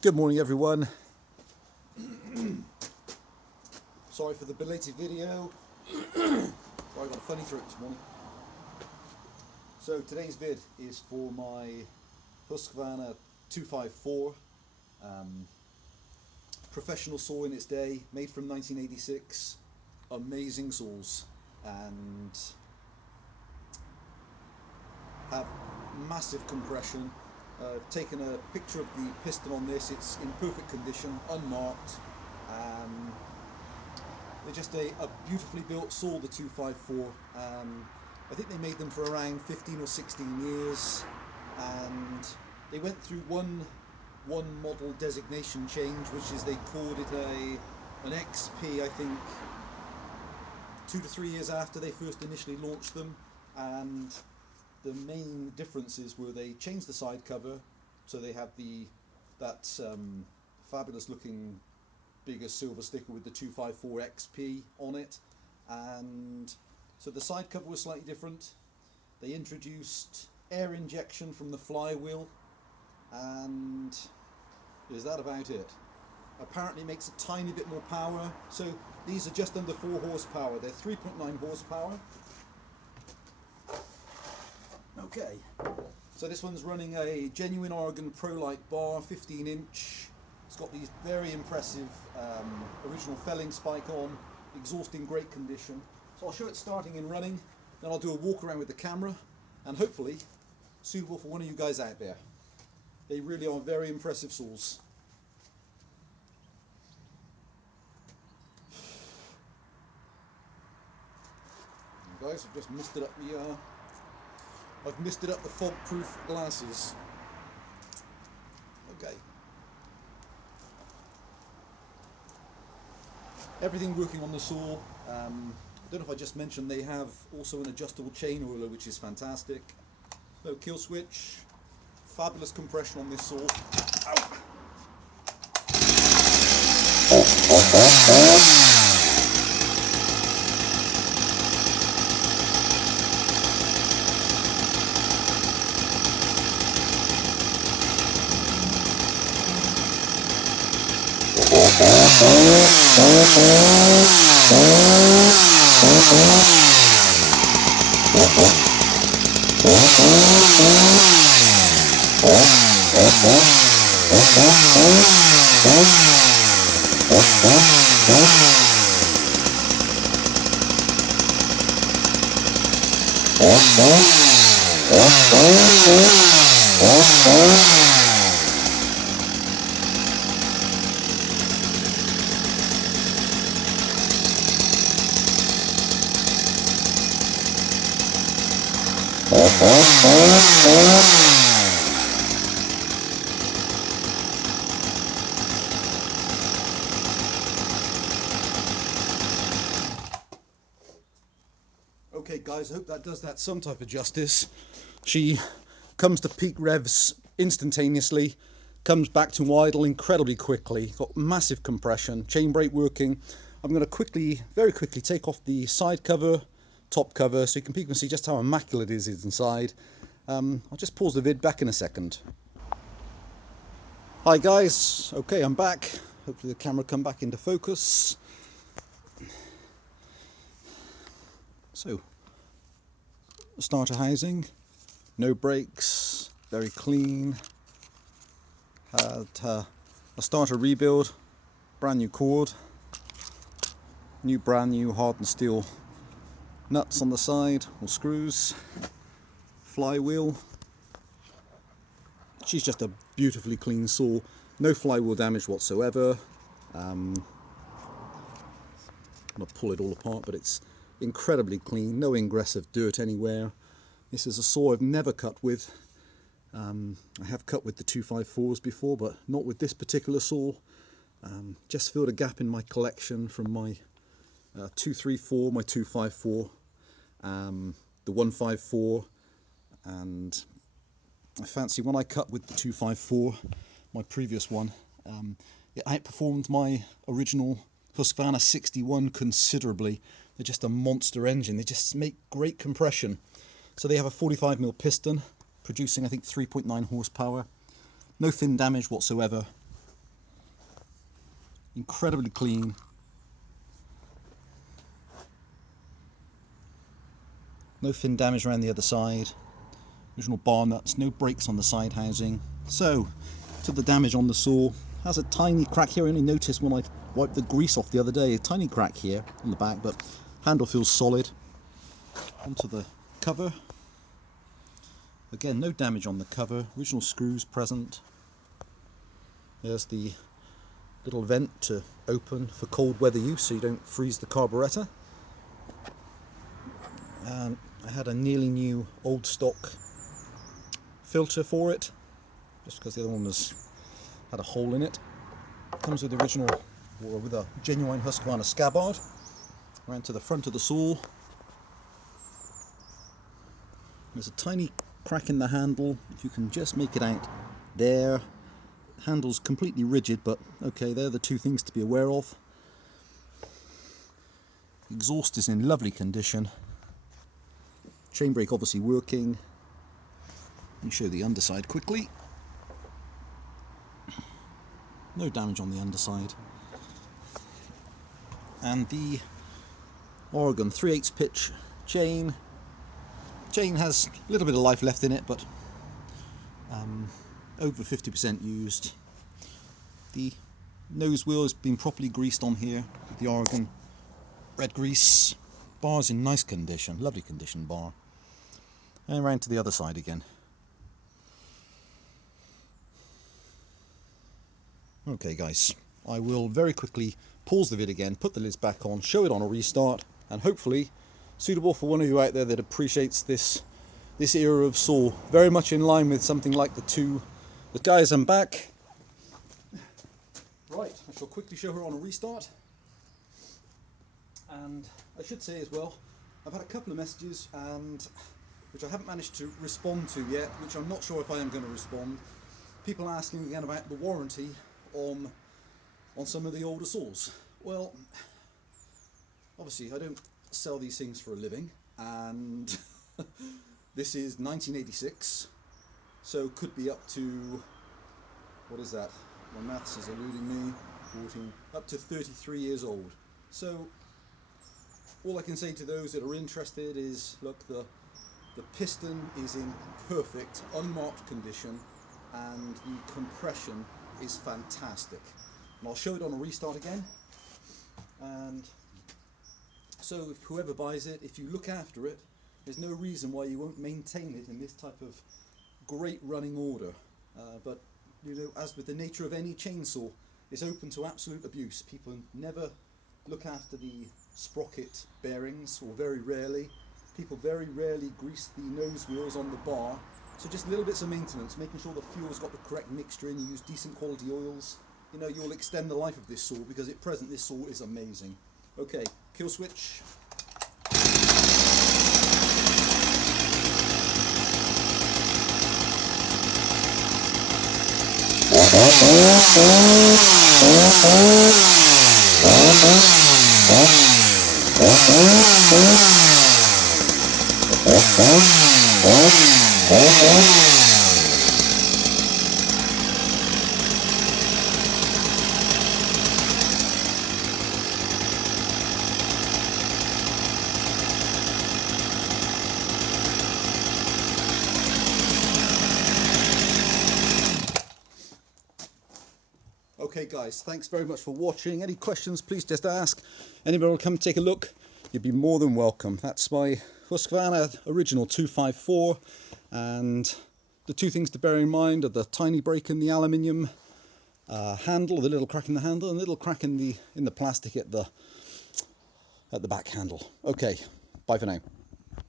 Good morning, everyone. Sorry for the belated video. Sorry, I got a funny throat this morning. So today's vid is for my Husqvarna 254, professional saw in its day, made from 1986. Amazing saws and have massive compression. I've taken a picture of the piston on this. It's in perfect condition, unmarked. They're just a beautifully built saw, the 254. I think they made them for around 15 or 16 years, and they went through one model designation change, which is they called it an XP, I think, 2 to 3 years after they first initially launched them. And the main differences were they changed the side cover, so they have that fabulous looking bigger silver sticker with the 254 XP on it, and so the side cover was slightly different. They introduced air injection from the flywheel, and is that about it? Apparently makes a tiny bit more power, so these are just under 4 horsepower. They're 3.9 horsepower. Okay, so this one's running a genuine Oregon Pro-Light bar, 15 inch. It's got these very impressive original felling spike on, exhaust in great condition. So I'll show it starting and running, then I'll do a walk around with the camera, and hopefully suitable for one of you guys out there. They really are very impressive saws. Guys, I've just misted up I've misted up the fog-proof glasses. Okay. Everything working on the saw. I don't know if I just mentioned they have also an adjustable chain oiler, which is fantastic. No kill switch. Fabulous compression on this saw. Ow! Okay guys, I hope that does that some type of justice. She comes to peak revs instantaneously, comes back to idle incredibly quickly, got massive compression, chain brake working. I'm going to very quickly take off the side cover, top cover, so you can see just how immaculate it is inside. I'll just pause the vid, back in a second. Hi guys, okay, I'm back. Hopefully the camera come back into focus. So, starter housing, no brakes, very clean. Had a starter rebuild, brand new cord, brand new hardened steel nuts on the side, or screws, flywheel. She's just a beautifully clean saw, no flywheel damage whatsoever. I'm going to pull it all apart, but it's incredibly clean, no ingress of dirt anywhere. This is a saw I've never cut with. I have cut with the 254s before, but not with this particular saw. Just filled a gap in my collection from my 234, my 254, the 154, and I fancy when I cut with the 254, my previous one, it outperformed my original Husqvarna 61 considerably. They're just a monster engine. They just make great compression. So they have a 45mm piston, producing I think 3.9 horsepower. No fin damage whatsoever. incredibly clean. No fin damage around the other side. Original bar nuts, no breaks on the side housing. So, to the damage on the saw. Has a tiny crack here. I only noticed when I wiped the grease off the other day. A tiny crack here on the back, but handle feels solid. Onto the cover. Again, no damage on the cover. Original screws present. There's the little vent to open for cold weather use so you don't freeze the carburettor. And I had a nearly new old stock filter for it, just because the other one had a hole in it. Comes with the original, or with a genuine Husqvarna scabbard. Around to the front of the saw. There's a tiny crack in the handle, if you can just make it out there. Handle's completely rigid, but okay, they're the two things to be aware of. Exhaust is in lovely condition. Chain brake obviously working. Let me show the underside quickly. No damage on the underside. And the Oregon 3/8 pitch chain. Chain has a little bit of life left in it, but over 50% used. The nose wheel has been properly greased on here with the Oregon red grease. Bar's in nice condition, lovely condition bar. And around to the other side again. Okay guys, I will very quickly pause the vid again, put the lids back on, show it on a restart, and hopefully suitable for one of you out there that appreciates this era of saw. Very much in line with something like the guys, I'm back. Right, I shall quickly show her on a restart. And I should say as well, I've had a couple of messages which I haven't managed to respond to yet, which I'm not sure if I am going to respond. People asking again about the warranty on some of the older saws. Well, obviously I don't sell these things for a living, and this is 1986, so could be up to, what is that? My maths is eluding me. 14, up to 33 years old. So all I can say to those that are interested is, look, the piston is in perfect, unmarked condition, and the compression is fantastic. And I'll show it on a restart again. And so if whoever buys it, if you look after it, there's no reason why you won't maintain it in this type of great running order. But you know, as with the nature of any chainsaw, it's open to absolute abuse. People never look after the sprocket bearings, or very rarely. People very rarely grease the nose wheels on the bar. So just little bits of maintenance, making sure the fuel's got the correct mixture in, you use decent quality oils. You know, you'll extend the life of this saw, because at present this saw is amazing. Okay, kill switch. Okay guys, thanks very much for watching. Any questions, please just ask. Anybody will come take a look, you'd be more than welcome. That's my Husqvarna original 254, and the two things to bear in mind are the tiny break in the aluminium handle, the little crack in the handle, and the little crack in the plastic at the back handle. Okay, bye for now.